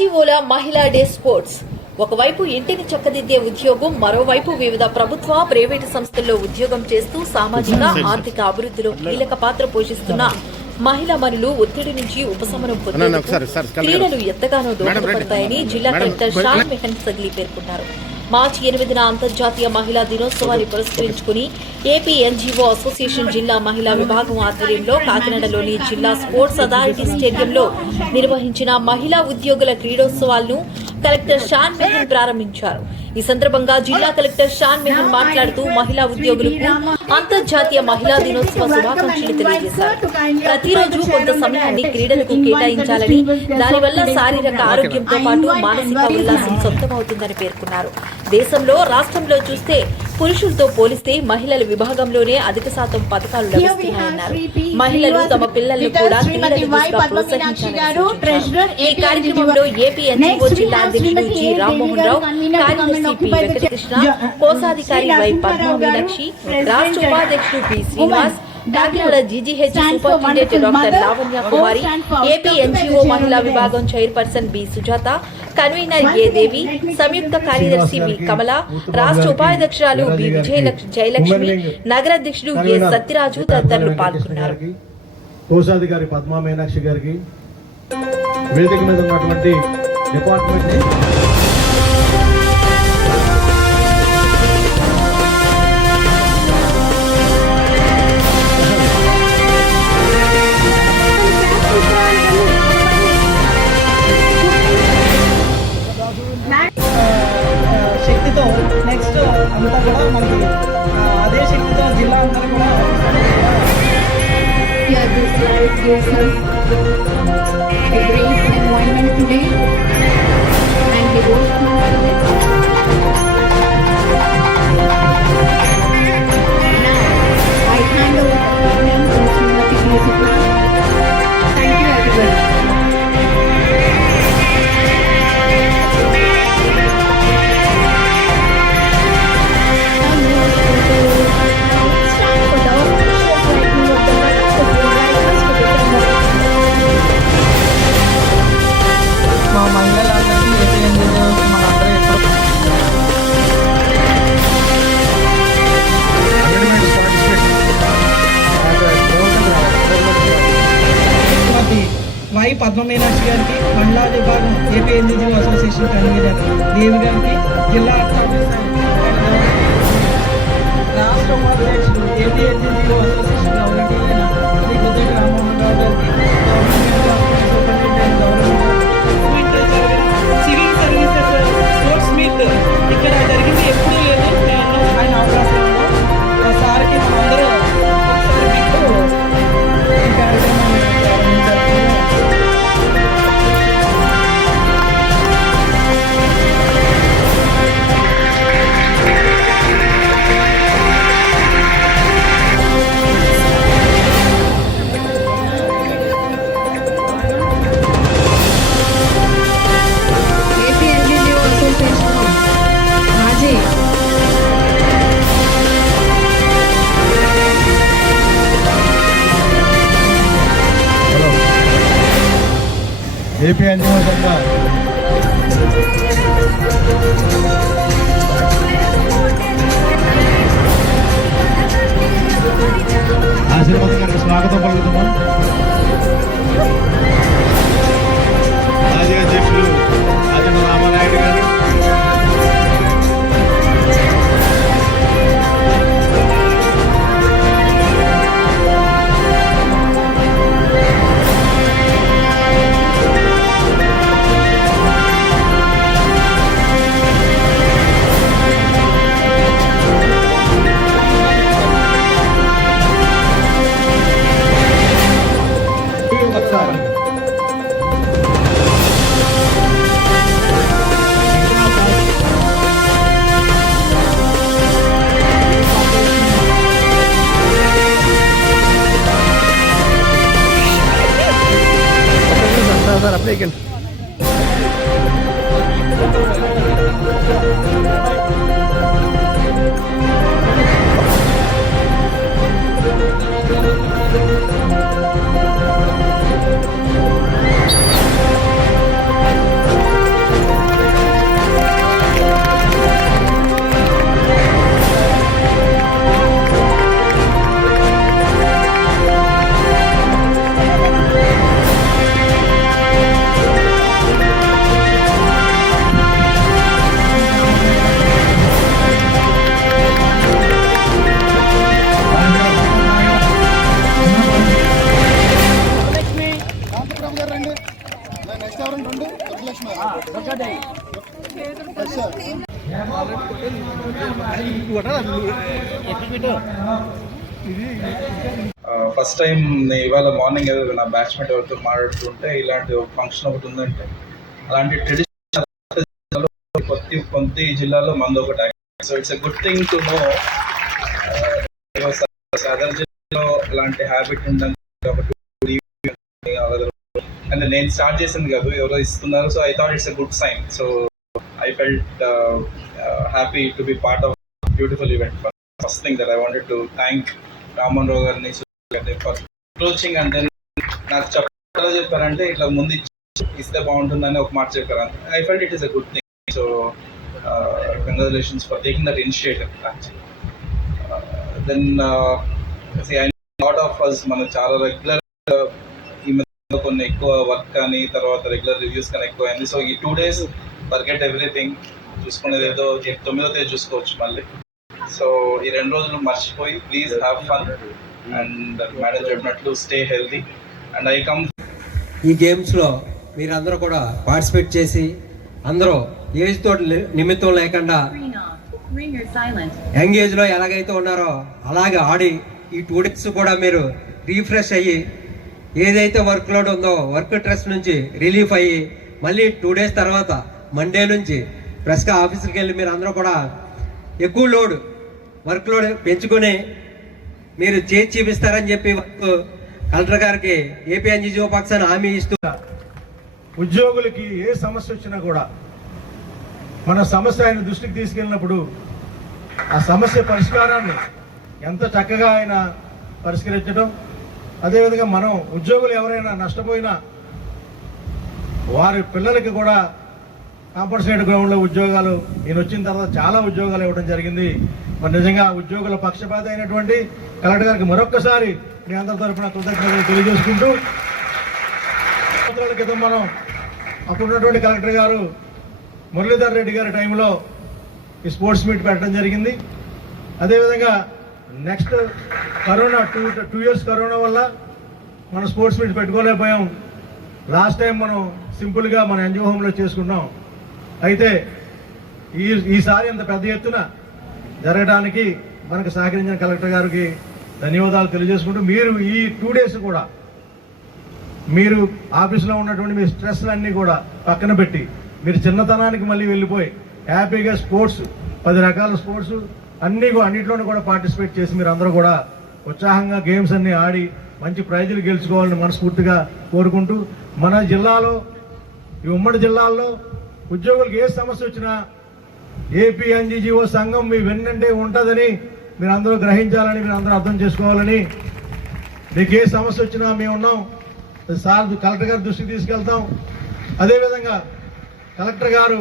ఎన్జీఓల మహిళా day sports. ఒకవైపు ఇంటిని చక్కదిద్దే ఉద్యోగం, మరోవైపు వివిధ ప్రభుత్వ, ప్రైవేటు సంస్థల్లో ఉద్యోగం చేస్తూ సామాజిక, ఆర్థిక అభివృద్ధిలో కీలక పాత్ర పోషిస్తున్న మహిళా మనులు ఒత్తిడి నుంచి ఉపశమనం పొందేందుకు క్రీడలు ఎంతగానో దోహదపడతాయని జిల్లా కలెక్టర్ షాన్ మెహన్ సగ్లీ పేర్కొన్నారు. మార్చి 8న అంతర్జాతీయ మహిళా దినోత్సవాన్ని పురస్కరించుకుని ఏపీ ఎన్జీఓ అసోసియేషన్ జిల్లా మహిళా విభాగం ఆధ్వర్యంలో కాకినాడలోని జిల్లా స్పోర్ట్స్ అథారిటీ స్టేడియంలో నిర్వహించిన మహిళా ఉద్యోగుల క్రీడోత్సవాలను కలెక్టర్ షాన్ మెహన్ ప్రారంభించారు. ఈ సందర్భంగా జిల్లా కలెక్టర్ షాన్ మెహన్ మాట్లాడుతూ మహిళా ఉద్యోగులకు అంతర్జాతీయ మహిళా దినోత్సవ శుభాకాంక్షలు తెలియజేశారు. ప్రతిరోజు కొంత సమయాన్ని క్రీడలకు కేటాయించాలని, దానివల్ల శారీరక ఆరోగ్యంతో పాటు మానసిక ఉల్లాసం సొంతమవుతుందని పేర్కొన్నారు. దేశంలో, రాష్ట్రంలో చూస్తే పురుషులతో పోలిస్తే మహిళల విభాగంలోనే అధిక శాతం పథకాలు లభిస్తున్నాయన్నారు. మహిళలు తమ పిల్లలను కూడా క్రీడల దిశగా ప్రోత్సహించారు. ఈ కార్యక్రమంలో ఏపీ ఎన్జీఓ జిల్లా అధ్యక్షుడు జి రామ్మోహన్ రావు, కార్యదర్శి పి వెంకటకృష్ణ, కోశాధికారి వై పద్మా మీనాక్షి, రాష్ట్ర ఉపాధ్యక్షుడు P Srinivas, Kakinada GGH superintendent doctor Lavanya Kumari, AP NGO మహిళా విభాగం chairperson B Sujatha, convener A Devi, సంయుక్త కార్యదర్శి వి కమల, రాష్ట్ర ఉపాధ్యక్షురాలు బి జయలక్ష్మి, నగరాధ్యక్షుడు ఏ సత్యరాజు తదితరులు పాల్గొన్నారు. కోశాధికారి పద్మా మీనాక్షి గారికి, వేదిక మీద ఉన్నటువంటి డిపార్ట్మెంట్ శక్తితో నెక్స్ట్ అంతా కూడా మనకి అదే శక్తితో జిల్లా అంతా కూడా వై పద్మ మీనాక్షి గారికి, మహిళా విభాగం AP NGO association convener Devi గారికి, జిల్లా రాష్ట్ర ఉపాధ్యక్షుడు AP NGO association government Shri Guddati Rammohan Rao గారికి, సివిల్ సర్వీసెస్ స్పోర్ట్స్ మీట్ ఇక్కడ జరిగింది, ఎప్పుడు లేదు ఆయన అవకాశం సార్కి మనందరూ ఒకసారి మీకు ఈ కార్యక్రమాన్ని ఏపీ ఎన్జీఓ సంఘ ఆశీర్వాదం గారికి స్వాగతం పలుకుతున్నాం. మాజీ అధ్యక్షులు అజెండా రామానాయుడు గారు, సార్ అప్లై ఫస్ట్ టైం నేను ఇవాళ మార్నింగ్ ఏదో నా బ్యాచ్మేట్ ఎవరితో మాట్లాడుతుంటే ఇలాంటి ఫంక్షన్ ఒకటి ఉందంటే అలాంటి ట్రెడిషనల్ కొద్ది జిల్లాలో మంది ఒకటి. So it's a good thing to know. Other జిల్లాలో అలాంటి హ్యాబిట్ ఉందని అంటే నేను స్టార్ట్ చేసింది కాదు, ఎవరో ఇస్తున్నారు. So I thought it's a good sign. So I felt happy to be part of beautiful event. First thing that I wanted to thank Raman Rao గారిని ఫర్ అప్రోచింగ్. అండ్ దెన్ నాకు చెప్పాలో చెప్పారంటే ఇట్లా ముందు ఇస్తే బాగుంటుందని ఒక మాట చెప్పారు. I felt it is a good thing. So congratulations for taking that initiative. Then I lot of us మనం చాలా రెగ్యులర్ ఈ మధ్య కొన్ని ఎక్కువ వర్క్ కానీ తర్వాత రెగ్యులర్ రివ్యూస్ కానీ ఎక్కువ అయింది. సో ఈ 2 days ఫర్గెట్ ఎవ్రీథింగ్, చూసుకునేది ఏదో 9వ తేదీ చూసుకోవచ్చు మళ్ళీ. సో ఈ 2 రోజులు మర్చిపోయి please have fun and madam చెప్పినట్లు stay healthy. And I come ఈ గేమ్స్లో మీరందరూ కూడా పార్టిసిపేట్ చేసి అందరూ ఏజ్తో నిమిత్తం లేకుండా యంగ్ ఏజ్లో ఎలాగైతే ఉన్నారో అలాగే ఆడి ఈ 2 days కూడా మీరు రీఫ్రెష్ అయ్యి ఏదైతే వర్క్ లోడ్ ఉందో వర్క్ స్ట్రెస్ నుంచి రిలీఫ్ అయ్యి మళ్ళీ 2 days తర్వాత మండే నుంచి ఫ్రెష్గా ఆఫీస్కి వెళ్ళి మీరు అందరూ కూడా ఎక్కువ వర్క్ లోడ్ పెంచుకొని మీరు చేసి చూపిస్తారని చెప్పి కలెక్టర్ గారికి ఏపీఎన్జీఓ పక్షాన హామీ ఇస్తూ ఉద్యోగులకి ఏ సమస్య వచ్చినా కూడా మన సమస్య ఆయన దృష్టికి తీసుకెళ్ళినప్పుడు ఆ సమస్య పరిష్కారాన్ని ఎంత చక్కగా ఆయన పరిష్కరించడం, అదేవిధంగా మనం ఉద్యోగులు ఎవరైనా నష్టపోయినా వారి పిల్లలకి కూడా కాంపన్సేట్ గ్రౌండ్లో ఉద్యోగాలు ఈయన వచ్చిన తర్వాత చాలా ఉద్యోగాలు ఇవ్వడం జరిగింది. మరి నిజంగా ఉద్యోగుల పక్షపాత అయినటువంటి కలెక్టర్ గారికి మరొక్కసారి మీ అందరి తరఫున కృతజ్ఞతలు తెలియజేసుకుంటూ, సంవత్సరాల క్రితం మనం అప్పుడున్నటువంటి కలెక్టర్ గారు మురళీధర్ రెడ్డి గారి టైంలో ఈ స్పోర్ట్స్ మీట్ పెట్టడం జరిగింది. అదేవిధంగా నెక్స్ట్ కరోనా 2 years కరోనా వల్ల మనం స్పోర్ట్స్ మీట్ పెట్టుకోలేకపోయాం. లాస్ట్ టైం మనం సింపుల్గా మన ఎన్జిఓ హోమ్లో చేసుకున్నాం. అయితే ఈసారి ఇంత పెద్ద ఎత్తున జరగడానికి మనకు సహకరించిన కలెక్టర్ గారికి ధన్యవాదాలు తెలియజేసుకుంటూ, మీరు ఈ 2 days కూడా మీరు ఆఫీస్లో ఉన్నటువంటి మీ స్ట్రెస్లన్నీ కూడా పక్కన పెట్టి మీరు చిన్నతనానికి మళ్ళీ వెళ్ళిపోయి హ్యాపీగా స్పోర్ట్స్ 10 రకాల స్పోర్ట్స్ అన్నిట్లోనూ కూడా పార్టిసిపేట్ చేసి మీరు అందరూ కూడా ఉత్సాహంగా గేమ్స్ అన్ని ఆడి మంచి ప్రైజులు గెలుచుకోవాలని మనస్ఫూర్తిగా కోరుకుంటూ, మన జిల్లాలో ఈ ఉమ్మడి జిల్లాల్లో ఉద్యోగులకు ఏ సమస్య వచ్చినా ఏపీఎన్జీఓ సంఘం మీ వెన్నంటే ఉంటుందని మీరు అందరూ గ్రహించాలని, మీరు అందరూ అర్థం చేసుకోవాలని, మీకు ఏ సమస్య వచ్చినా మేము ఉన్నాం, సార్ కలెక్టర్ గారి దృష్టికి తీసుకెళ్తాం. అదేవిధంగా కలెక్టర్ గారు